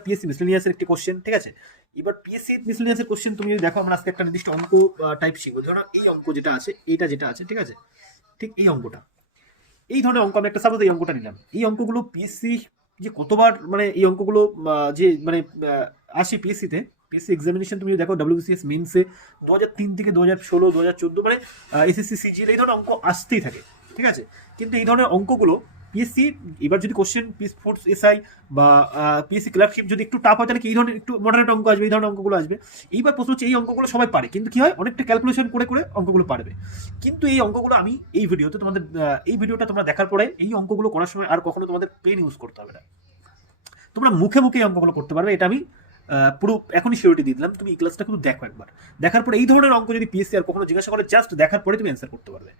PSC মিসলেনিয়াসের একটি question, ঠিক আছে? এবার পিএসসি মিসলেনিয়াসের কোশ্চেন তুমি যদি দেখো, আমরা আজকে একটা নির্দিষ্ট অঙ্ক টাইপ শিখবো। ধরো এই অঙ্ক যেটা আছে, এইটা যেটা আছে, ঠিক আছে, ঠিক এই অঙ্কটা, এই ধরনের অঙ্ক আমি একটা সাপোজ এই অঙ্কটা নিলাম। এই অঙ্কগুলো পিএসসি যে কতবার মানে এই অঙ্কগুলো যে মানে আসে পিএসসিতে, পিএসসি এক্সামিনেশন তুমি যদি দেখো ডব্লিউবিসিএস মেন্সে 2003 থেকে 2016 2014 মানে এসএসসি সিজিএল এই ধরনের অঙ্ক আসতেই থাকে, ঠিক আছে? কিন্তু এই ধরনের অঙ্কগুলো পিএসসি এবার যদি কোশ্চেন পিএস ফোর্স এসআই বা পিএসসি ক্লার্কশিপ যদি একটু টাফ হয়, তাহলে কি এই ধরনের একটু মডারেট অঙ্ক আসবে, এই ধরনের অঙ্কগুলো আসবে। এইবার প্রশ্ন হচ্ছে এই অঙ্কগুলো সবাই পারে, কিন্তু কি হয় অনেকটা ক্যালকুলেশন করে করে অঙ্কগুলো পারবে। কিন্তু এই অঙ্কগুলো আমি এই ভিডিওতে তোমাদের এই ভিডিওটা তোমরা দেখার পরে এই অঙ্কগুলো করার সময় আর কখনো তোমাদের পেন ইউজ করতে হবে না, তোমরা মুখে মুখে এই অঙ্কগুলো করতে পারবে। এটা আমি পুরো এখনই সিওরিটি দিয়ে দিলাম। তুমি এই ক্লাসটা কিন্তু দেখো একবার, দেখার পরে এই ধরনের অঙ্ক যদি পিএসসি আর কখনো জিজ্ঞাসা করে, জাস্ট দেখার পরে তুমি অ্যান্সার করতে পারবে।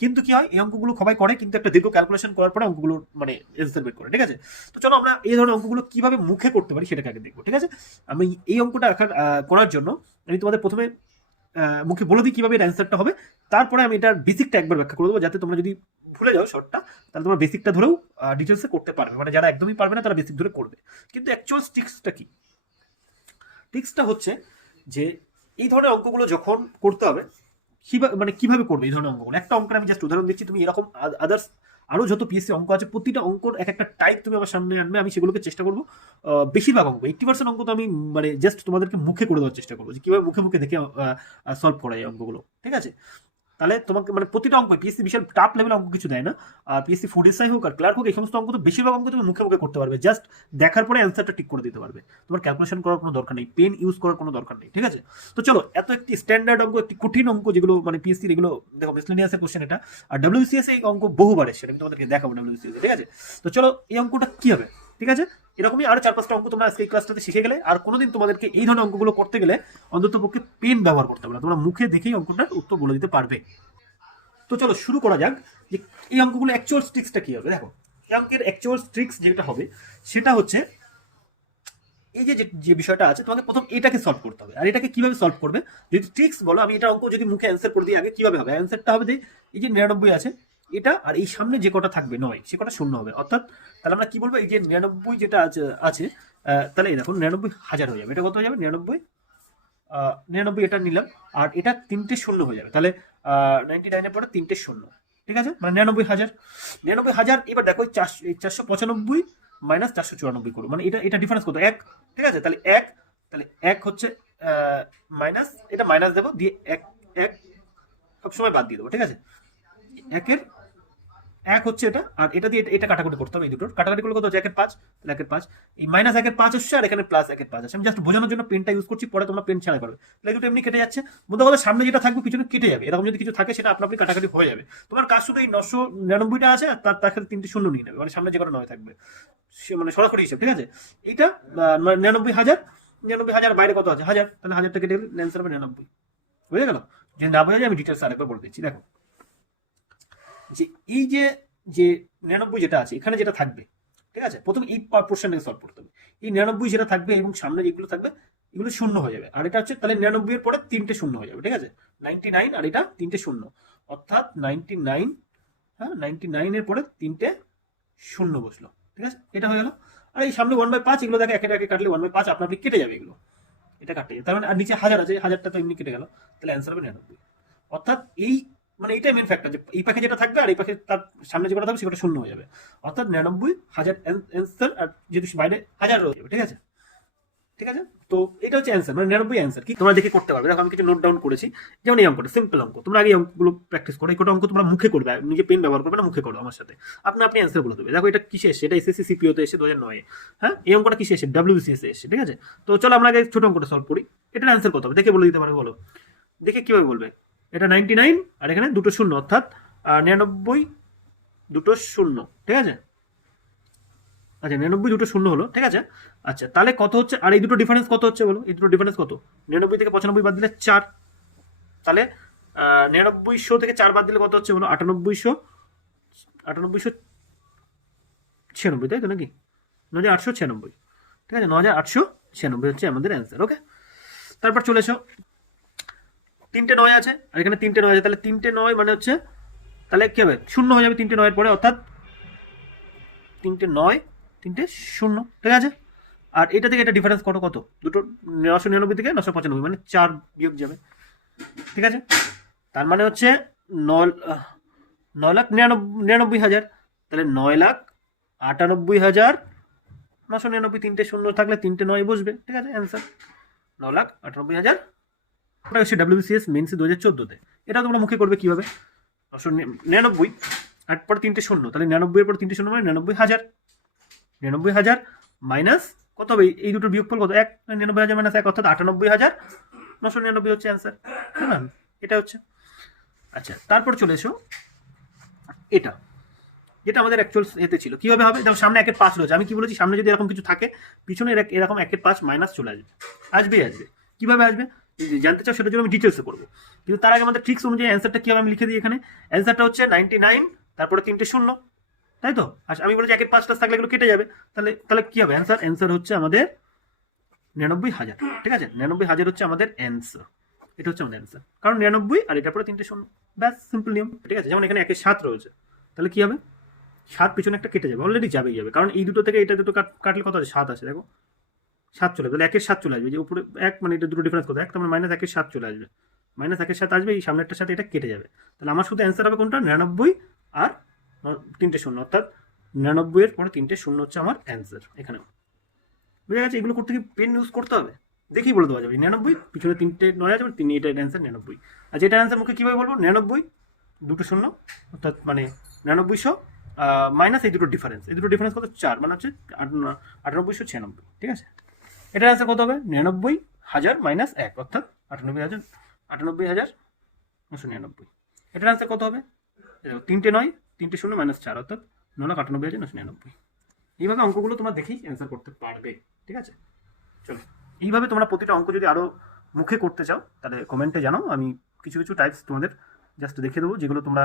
কিন্তু কি হয়, এই অঙ্কগুলো সবাই করে, কিন্তু একটা দীর্ঘ ক্যালকুলেশন করার পরে অঙ্কগুলো মানে অ্যান্সার বের করে, ঠিক আছে? তো চলো আমরা এই ধরনের অঙ্কগুলো কিভাবে মুখে করতে পারি সেটাকে আগে দেখবো, ঠিক আছে? আমি এই অঙ্কটা করার জন্য আমি তোমাদের প্রথমে মুখে বলে দিই কিভাবে এর অ্যান্সারটা হবে, তারপরে আমি এটার বেসিকটা একবার ব্যাখ্যা করে দেবো, যাতে তোমরা যদি ভুলে যাও শর্টটা, তাহলে তোমরা বেসিকটা ধরেও ডিটেলসে করতে পারবে। মানে যারা একদমই পারবে না তারা বেসিক ধরে করবে। কিন্তু অ্যাকচুয়াল ট্রিক্সটা কি? ট্রিক্সটা হচ্ছে যে এই ধরনের অঙ্কগুলো যখন করতে হবে, মানে কিভাবে করবে এই ধরনের অঙ্কগুলো। একটা অঙ্কের আমি জাস্ট উদাহরণ দিচ্ছি, তুমি এরকম আদার্স আরো যত পিএসসি অঙ্ক আছে, প্রতিটা অঙ্কর এক একটা টাইপ তুমি আমার সামনে আনবে, আমি সেগুলোকে চেষ্টা করবো বেশিরভাগ অঙ্ক 80% অঙ্ক তো আমি মানে জাস্ট তোমাদেরকে মুখে করে দেওয়ার চেষ্টা করবো, যে কিভাবে মুখে মুখে দেখে সলভ করা এই অঙ্কগুলো, ঠিক আছে? তাহলে তোমাকে মানে প্রতিটা অঙ্ক পিএসসি বিশাল টাফ লেভেল অঙ্ক কিছু দেয় না। পিএসসি ফুড এসআই হোক আর ক্লার্ক হোক, এই সমস্ত অঙ্ক তো বেশিরভাগ অঙ্ক তুমি মুখে মুখে করতে পারবে, জাস্ট দেখার পরে অ্যান্সারটা ঠিক করে দিতে পারবে। তোমার ক্যালকুলেশন করার কোনো দরকার নেই, পেন ইউজ করার কোনো দরকার নেই, ঠিক আছে? তো চলো, এত একটি স্ট্যান্ডার্ড অঙ্ক, একটি কঠিন অঙ্ক যেগুলো মানে পিএসসি এগুলো দেখো মিসলেনিয়াসের কোশ্চেন এটা, আর ডব্লিউবিসিএস এই অঙ্ক বহুবার এসেছে, আমি তোমাদেরকে দেখাবো ডব্লিউবিসিএস, ঠিক আছে? তো চলো এই অঙ্কটা কি হবে, ঠিক আছে? এরকমই আরো 4-5টা অঙ্ক তোমরা আজকে এই ক্লাসটাতে শিখে গেলে, আর কোনোদিন তোমাদেরকে এই ধরনের অঙ্কগুলো করতে গেলে অন্তত পক্ষে পেন ব্যবহার করতে হবে না, তোমরা মুখে দেখেই অঙ্কটার উত্তর বলে দিতে পারবে। তো চলো শুরু করা যাক যে এই অঙ্কগুলো অ্যাকচুয়াল ট্রিক্সটা কি হবে। দেখো, এই অঙ্কের অ্যাকচুয়াল ট্রিক্স যেটা হবে সেটা হচ্ছে এই যে যে বিষয়টা আছে, তোমাকে প্রথম এটাকে সলভ করতে হবে। আর এটাকে কিভাবে সলভ করবে যদি ট্রিক্স বলো, আমি এটা অঙ্ক যদি মুখে অ্যান্সার করে দিই, আগে কিভাবে হবে অ্যান্সারটা হবে যে এই যে 99 আছে এটা, আর এই সামনে যে কটা থাকবে 9 সে কটা শূন্য হবে, অর্থাৎ তাহলে আমরা কি বলবো, এই যে 99 যেটা আছে তাহলে এই দেখো 99,000 হয়ে যাবে। এটা কত হয়ে যাবে? 99 এটা নিলাম, আর এটা তিনটে শূন্য হয়ে যাবে, তাহলে 99-এর পরে তিনটে শূন্য, ঠিক আছে? মানে 99,000। এবার দেখো 495 মাইনাস 494 করো, মানে এটা এটা ডিফারেন্স কত? 1, ঠিক আছে? তাহলে 1, তাহলে 1 হচ্ছে মাইনাস, এটা মাইনাস দেবো দিয়ে 1 1 সবসময় বাদ দিয়ে দেবো, ঠিক আছে? 1-এর 1 হচ্ছে এটা, আর এটা দিয়ে এটা কাটাকুটি করতে হবে, এই দুটোর কাটাকাটি করলে কত হচ্ছে? 1-এর 5, তাহলে 1-এর 5, এই মাইনাস 1-এর 5 হচ্ছে, আর এখানে প্লাস 1-এর 5 আছে। আমি জাস্ট বোঝানোর জন্য পেনটা ইউজ করছি, পরে তোমরা পেন ছাড়া করবে, তাহলে দুটো এমনি কেটে যাচ্ছে। মধ্যে কথা সামনে যেটা থাকবে পিছনে কেটে যাবে, এরকম যদি কিছু থাকে সেটা আপনি কাটাকাটি হয়ে যাবে। তোমার কাজ শুধু এই 999টা আছে, আর তার সাথে তিনটে শূন্য নিয়ে নেবে, মানে সামনে যে কটা 9 থাকবে সে মানে সরাসরি হিসেব, ঠিক আছে? এইটা 99,000, 99,000 বাইরে কত আছে? 1000, তাহলে 1000টা কেটে গেলে অ্যান্সার হবে 99। বুঝে গেল? যদি না বোঝা যায় আমি ডিটেলস আরেকবার বলে দিচ্ছি। দেখো যে এই যে যে 99 যেটা আছে এখানে যেটা থাকবে, ঠিক আছে, প্রথমে এই পোর্শনটাকে সলভ করতে হবে। এই 99 যেটা থাকবে এবং সামনে যেগুলো থাকবে এগুলো শূন্য হয়ে যাবে, আর এটা হচ্ছে তাহলে 99 এর পরে তিনটে শূন্য হয়ে যাবে, ঠিক আছে? 99 আর এটা তিনটে শূন্য, অর্থাৎ 99, হ্যাঁ 99 এর পরে তিনটে শূন্য বসলো, ঠিক আছে? এটা হয়ে গেল। আর এই সামনে 1/5 এগুলো দেখে একে একে কাটলে 1/5 আপনি কেটে যাবে, এগুলো এটা কাটে যাবে, তার মানে আর নিচে 1000 আছে, 1000টা তো এমনি কেটে গেল, তাহলে অ্যান্সার হবে 99। অর্থাৎ এই মানে এইটাই মেন ফ্যাক্টর, যে এই পাখে যেটা থাকবে আর এই পাখে তার সামনে যে কটা থাকবে সেটা শূন্য হয়ে যাবে, অর্থাৎ 99,000 অ্যান্সার, আর যেহেতু বাইরে 1000 রয়ে যাবে, ঠিক আছে? ঠিক আছে, তো এটা হচ্ছে অ্যান্সার, মানে 99 অ্যান্সার কি তোমরা দেখে করতে পারবে। দেখো আমি কিছু নোট ডাউন করেছি, যেমন এই অঙ্কটা সিম্পল অঙ্ক, তোমরা আগে এই অঙ্কগুলো প্র্যাকটিস করো। এই কটা অঙ্ক তোমরা মুখে করবে, নিজে পেন ব্যবহার করবে না, মুখে করো আমার সাথে, আপনি অ্যান্সার বলে দেবে। দেখো এটা কিসে এসে? এটা এসএসসি সিপিওতে এসে 2009-এ। হ্যাঁ, এই অঙ্কটা কিসে এসে? ডব্লিউবিসিএস এসে, ঠিক আছে? তো চলো আমরা আগে ছোট অঙ্কটা সলভ করি। এটার অ্যান্সার কত হবে দেখে বলে দিতে পারবে, বলো দেখে কিভাবে বলবে? এটা 99 আর এখানে দুটো শূন্য, অর্থাৎ 99 দুটো শূন্য, ঠিক আছে? আচ্ছা 99 দুটো শূন্য হলো, ঠিক আছে? আচ্ছা তাহলে কত হচ্ছে? আর এই দুটো ডিফারেন্স কত হচ্ছে বলো? এই দুটো ডিফারেন্স কত? 99 থেকে 95 বাদ দিলে 4, তাহলে 9900 থেকে 4 বাদ দিলে কত হচ্ছে বলো? 9896, তাই তো নাকি? 9896, ঠিক আছে? 9896 হচ্ছে আমাদের অ্যান্সার, ওকে? তারপর চলে এসো, তিনটে 9 আছে আর এখানে তিনটে 9 আছে, তাহলে তিনটে 9 মানে হচ্ছে তাহলে কি হবে? শূন্য হয়ে যাবে তিনটে 9 এর পরে, অর্থাৎ তিনটে 9 তিনটে শূন্য, ঠিক আছে? আর এটা থেকে এটা ডিফারেন্স কত দুটো 999 থেকে 995 মানে 4 বিয়োগ যাবে, ঠিক আছে। তার মানে হচ্ছে 9,99,000, তাহলে 9,98,999, তিনটে শূন্য থাকলে তিনটে 9 বসবে, ঠিক আছে, অ্যান্সার 9,98,000। ওটা হচ্ছে WBCS মেন্সে 2014-তে। এটা তোমরা মুখে করবে কিভাবে, 999 আর পরে তিনটে শূন্য, তাহলে 99 এর পর তিনটে শূন্য মানে 99,000, 99,000 মাইনাস কত হবে, এই দুটো বিয়োগফল কত, 1, 99,000 মাইনাস 1 অর্থাৎ 98,999 হচ্ছে অ্যান্সার, হ্যাঁ এটা হচ্ছে। আচ্ছা, তারপর চলে এসো এটা, যেটা আমাদের অ্যাকচুয়াল এতে ছিল। কিভাবে হবে, দেখো সামনে 1/5 রয়েছে, আমি কি বলেছি, সামনে যদি এরকম কিছু থাকে পিছনে এরকম 1/5 মাইনাস চলে আসবে। কিভাবে আসবে যদি জানতে চাও সেটার জন্য আমি ডিটেলসে করবো, কিন্তু তার আগে আমাদের ট্রিক্স অনুযায়ী অ্যান্সারটা কিভাবে আমি লিখে দিই এখানে। অ্যান্সারটা হচ্ছে 99, তারপরে তিনটে শূন্য, তাই তো। আচ্ছা, আমি বলেছি 1/5 থাকলে এগুলো কেটে যাবে, তাহলে কি হবে অ্যান্সার হচ্ছে আমাদের 99,000, ঠিক আছে। 99,000 হচ্ছে আমাদের অ্যান্সার, এটা হচ্ছে আমাদের অ্যান্সার, কারণ 99 আর এটার পরে তিনটে শূন্য, ব্যাস সিম্পল নিয়ম, ঠিক আছে। যেমন এখানে 1/7 রয়েছে, তাহলে কি হবে, 7 পিছনে একটা কেটে যাবে, অলরেডি যাবে, কারণ এই দুটো থেকে এটা দুটো কাটলে কত আছে, 7 আছে, দেখো 7 চলে আসবে, তাহলে 1/7 চলে আসবে, যে উপরে 1 মানে এটা দুটো ডিফারেন্স কত, 1 তার মাইনাস 1/7 চলে আসবে, মাইনাস 1/7 আসবে, এই সামনেরটার সাথে এটা কেটে যাবে, তাহলে আমার শুধু অ্যান্সার হবে কোনটা, 99 আর তিনটে শূন্য, অর্থাৎ 99 এর পরে তিনটে শূন্য হচ্ছে আমার অ্যান্সার এখানে, বুঝে গেছে। এগুলো করতে কি পেন ইউজ করতে হবে, দেখেই বলে দেওয়া যাবে 99, পিছনে তিনটে 9 আছে, তিনি এটার অ্যান্সার 99। আর যেটা অ্যান্সার মুখে কীভাবে বলবো, 99 দুটো শূন্য, অর্থাৎ মানে 9900 মাইনাস এই দুটো ডিফারেন্স কত, 4 মানে হচ্ছে 9896, ঠিক আছে। এটার অ্যান্সার কত হবে, 99,000 মাইনাস 1 অর্থাৎ 98,999। এটার অ্যান্সার কত হবে, তিনটে 9, তিনটে শূন্য মাইনাস 4 অর্থাৎ 9,98,999। এইভাবে অঙ্কগুলো তোমরা দেখেই অ্যান্সার করতে পারবে, ঠিক আছে। চলো, এইভাবে তোমরা প্রতিটা অঙ্ক যদি আরও মুখে করতে চাও তাহলে কমেন্টে জানাও, আমি কিছু টাইপস তোমাদের জাস্ট দেখে দেবো, যেগুলো তোমরা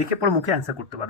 দেখে পরে মুখে অ্যান্সার করতে পারবে।